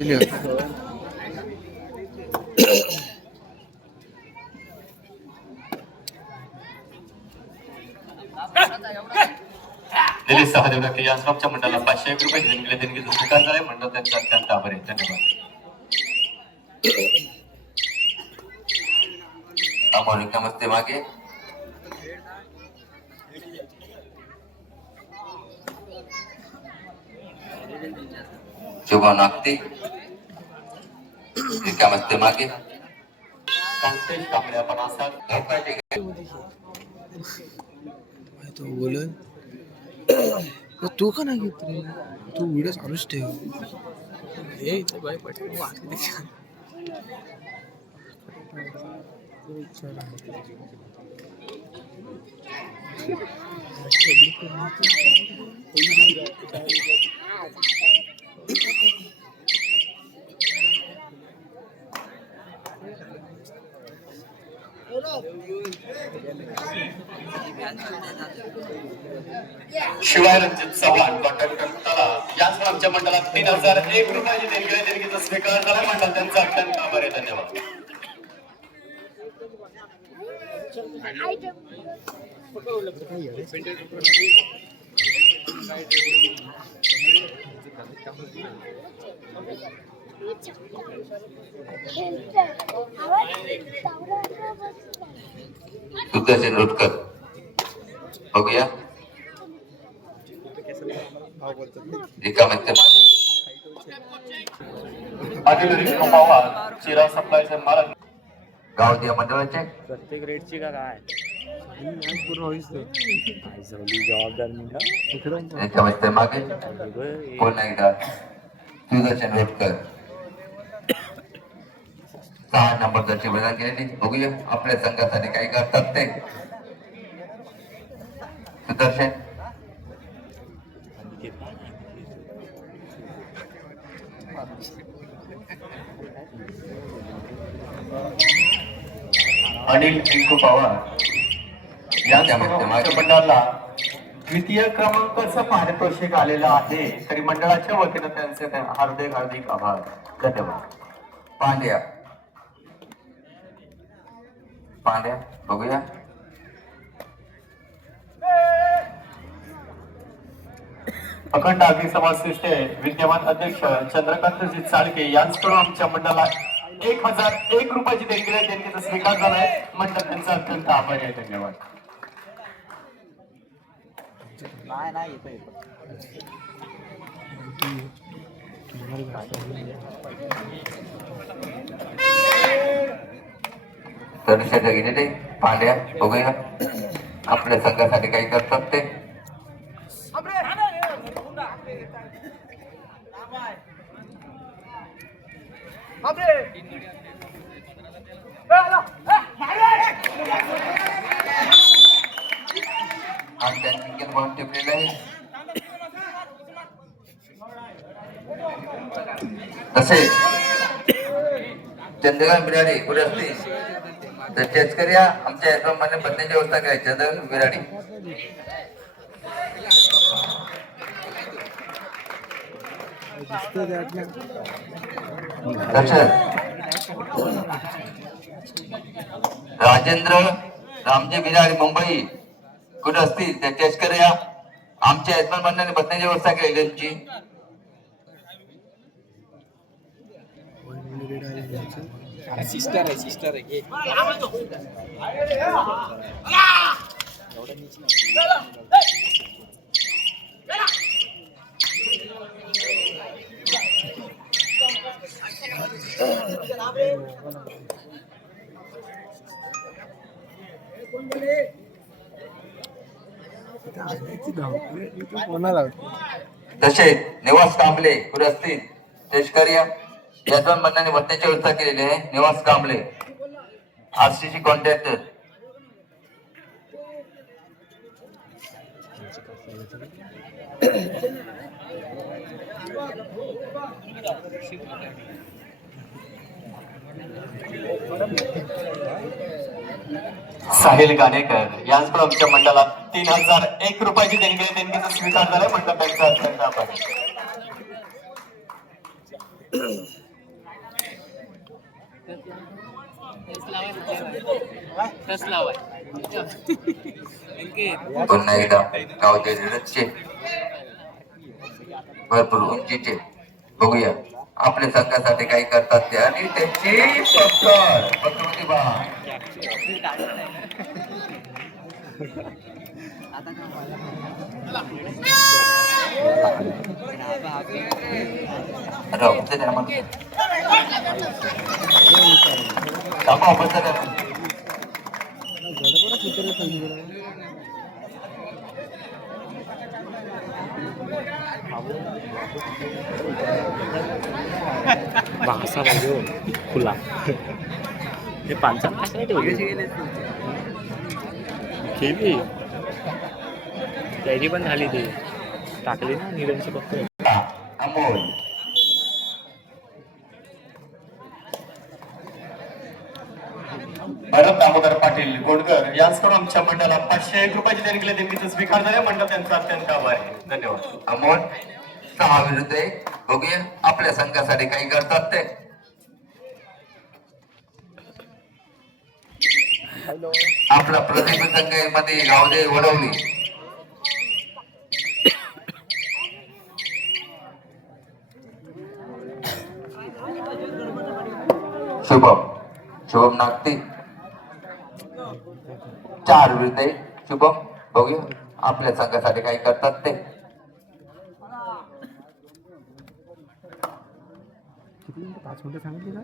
दिलीप सहदेव नक्की या स्टॉपच्या मंडळाला पाचशे रुपये दिले त्यांनी स्वीकार झाले मंडळ त्यांचा अत्यंत आभार आहे धन्यवाद नमस्ते मागे। शुभ नागती नमस्ते मागे तो बोलन तू का नाही घेत रे तू व्हिडिओ चालूच ठेव हे बाय पटकन वाटते ते छान. शिवाय रणजित चव्हाण कॉन्ट्रॅक्टर तला याच आमच्या मंडळात तीन हजार एक रुपयाची देणगी देणगीचा स्वीकार झाला मंडळ त्यांचा अत्यंत आभार आहे धन्यवाद सुदर्शन रोटकर. बघूया. रिकामते मागे. पाटील रिश्मा पवार चिरा सप्लायचे मालक. गावदिया मंडळाचे. प्रत्येक रेटची का काय? जबाबदार रिकामते मागे. वेगळं पुन्हा एकदा सुदर्शन रोटकर सहा नंबरची प्रदान केलेली. बघूया. आपल्या संघासाठी काही करतात ते. सुदर्शन. अनिल पिंकू पवार या मंडळाला द्वितीय क्रमांकाचं पारितोषिक आलेलं आहे. तरी मंडळाच्या वतीनं त्यांचे हार्दिक हार्दिक आभार. धन्यवाद. पांड्या. पांड्या बघूया. अखंड आगरी समाज शिष्टे विद्यमान अध्यक्ष चंद्रकांतजी चाळके यांच्याकडून आमच्या मंडळाला एक हजार एक रुपयाची देणगी आहे. देणगीचा स्वीकार झालाय. मंडळ त्यांचा अत्यंत आभारी आहे धन्यवाद. नाही नाही येतो येतो तरुषाच्या गेलेले पांड्या बघूया आपल्या संघासाठी काही करतात ते? आणि त्यांनी चिकन आहे चंद्रकांत बिराडी कुठे असते तर चेच करूया आमच्या याप्रमाणे बदलण्याची व्यवस्था काय चंद्रकांत बिराडी दिसतंय राजेंद्र रामजी बिराडी मुंबई. कुठे असतील? ते टेस्ट करूया. आमच्या यजमान मंडळाने बसण्याची व्यवस्था केली त्यांची One minute आहे द्यायचं. इथं आणायची धावपळ. निवास कांबले कुठे असतील शेतकरी करूया यजमान मंडळाने भत्त्याची व्यवस्था केलेली आहे Nivas Kamble RCC contractor Thank you. Sahil Ganekar यांच्याकडून आमच्या मंडळाला तीन हजार एक रुपयाची देणगी देणगीचा स्वीकार झाला म्हटलं त्यांचा अत्यंत आपण. पुन्हा एकदा. गावचे रथचे. भरपूर उंचीचे. बघूया. आपल्या संघासाठी काही करतात ते आणि त्यांची टक्कर प्रतिभा राहू दे ना मग. थांबा, बंद करा. मासा पाहिजे हो, खुला ते पांचा कशाला ठेवली केली त्याची पण झाली ती टाकली ना निरंची फक्त अमोल भरत दामोदर पाटील गोडकर यांच्याकडून आमच्या मंडळाला पाचशे एक रुपयाची देणगी देणगीचं स्वीकार झाले मंडळ त्यांचा अत्यंत आभार आहे. धन्यवाद. अमोल सहा विरुद्ध एक बघूया आपल्या संघासाठी काही करतात ते. आपला प्रतिभा संघामध्ये गावदे वडवली शुभम. शुभम नागती. चार विरुद्ध शुभम बघूया. आपल्या संघासाठी काही करतात ते. पाच मिनिटं सांगितली का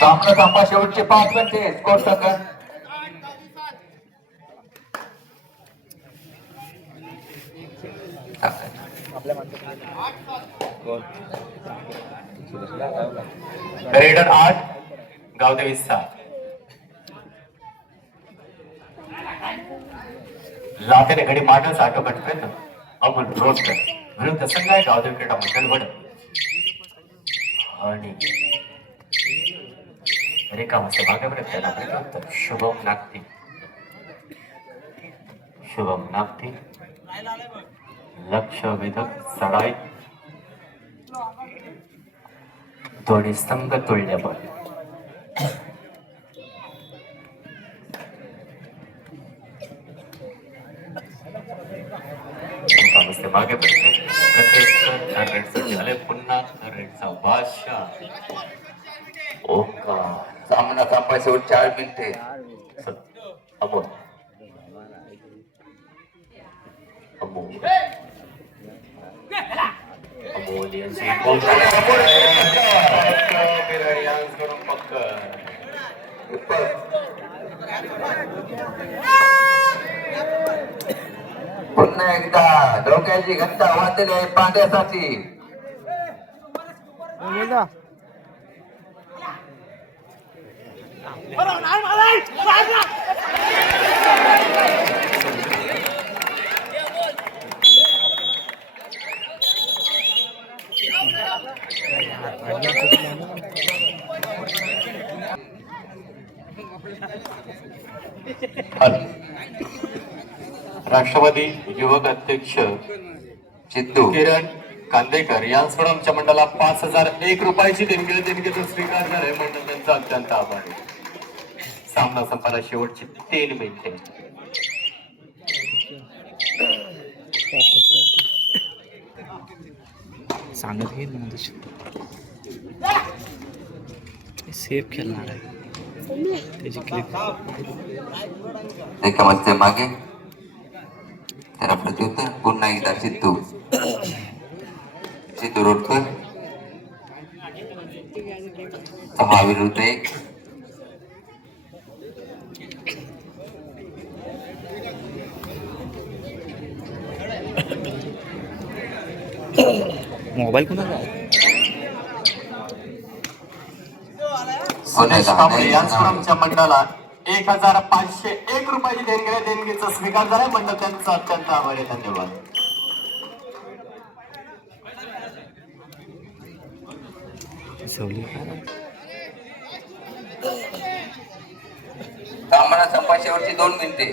सामना संपा शेवटचे पाच मिनिटे स्कोर सांगा रेडर आठ. गावदेवी सात लातेने घडी मारण्याचा आटोकाट प्रयत्न अमोल रोजकर विरुद्ध संघ आहे गावदेवी क्रीडा मंडळ वड. आणि रेखामस्य भागापर्यंत त्याला प्रत्युत्तर शुभम नागती. शुभम नागती. लक्ष वेधक सडाई दोन्ही स्तंभ तुळल्या बळ नमस्ते मागे पडते प्रत्येक रेडचा झाले पुन्हा रेडचा बादशाह ओका सामना संपा शेवट चार मिनिटे. अमोल यांची पुन्हा एकदा डोक्याची घंटा आहे पांड्यासाठी राष्ट्रवादी युवक अध्यक्ष चित्तू किरण कांदेकर यांकडून आमच्या मंडळाला पाच हजार एक रुपयाची देणगी देणगीचा स्वीकार झालाय मंडळ त्यांचा अत्यंत आभार आहे. सामना संपायला शेवटची तीन मिनिटे सांगत घेईल ना तशी सेफ़ खेळणार आहे त्याची क्लिप एका मागे त्याला प्रत्युत्तर पुन्हा एकदा सिद्धू सिद्धू रोडकर सहा विरुद्ध एक मोबाईल कांबळे यांकडून आमच्या मंडळाला एक हजार पाचशे एक रुपयाची देणगी देणगीचा स्वीकार झालाय. मंडळ त्यांचा अत्यंत आभार आहे. धन्यवाद. संपा शेवटची दोन मिनिटे.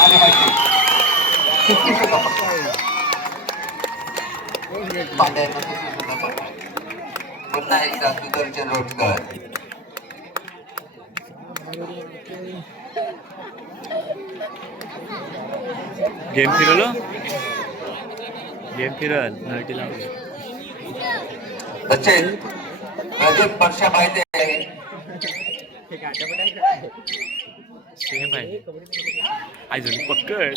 आणि माहिती. सुट्टीसुद्धा पक्का. पांड्यानं सुट्टीसुद्धा पक्का. पुन्हा एकदा सुदर्शन रोडकर गेम फिरवलं गेम फिरल तसेच प्रदीप माहिती आहे. सेम आहे? अजून पक्कड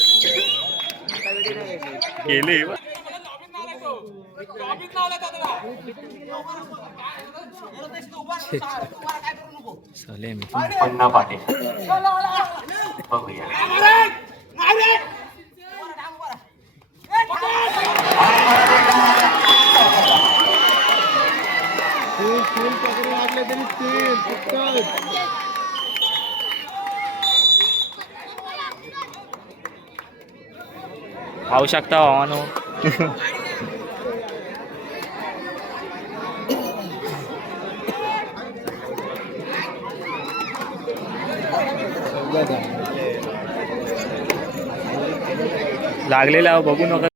गेले चालेल मी पन्ना पाटील. बघूया. पाहू शकता भावानो लागलेला बघू नका